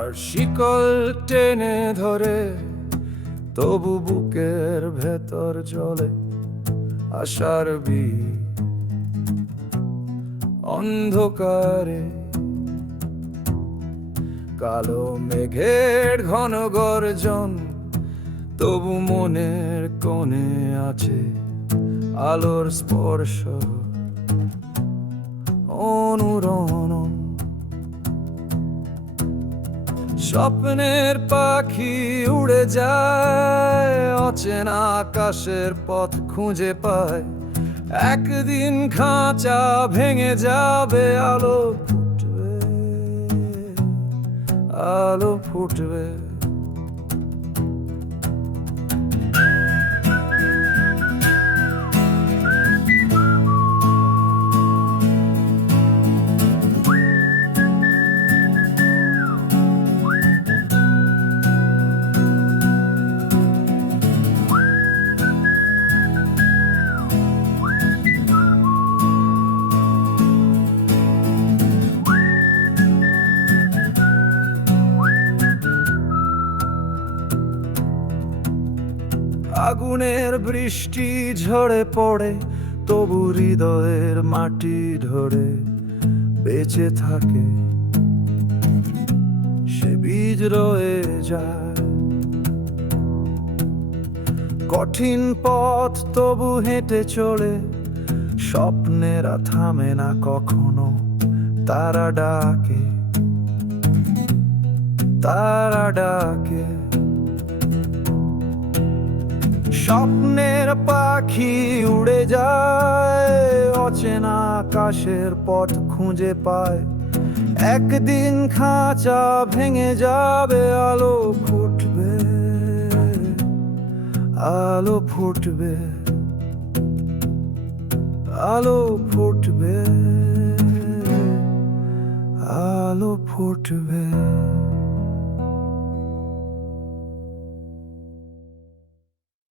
আর শিকল টেনে ধরে, তবু বুকের ভেতর জলে আশার বি অন্ধকারে। কালো মেঘের ঘন গর্জন তবু মনের কোণে আছে আলোর স্পর্শ। অনুরণন স্বপ্নের পাখি উড়ে যায়, অচেনা আকাশের পথ খুঁজে পায়। একদিন খাঁচা ভেঙে যাবে, আলো ফুটবে আলো ফুটবে। আগুনের বৃষ্টি ঝরে পড়ে, তবু হৃদয়ের মাটি ধরে বেঁচে থাকে। সে বীজ রয়ে যায়। কঠিন পথ তবু হেঁটে চলে স্বপ্নেরা থামে না কখনো তারা ডাকে তারা ডাকে। স্বপ্নের পাখি উড়ে যায়, অচেনা আকাশের পথ খুঁজে পায়। একদিন খাঁচা ভেঙে যাবে, আলো ফুটবে আলো ফুটবে আলো ফুটবে আলো ফুটবে।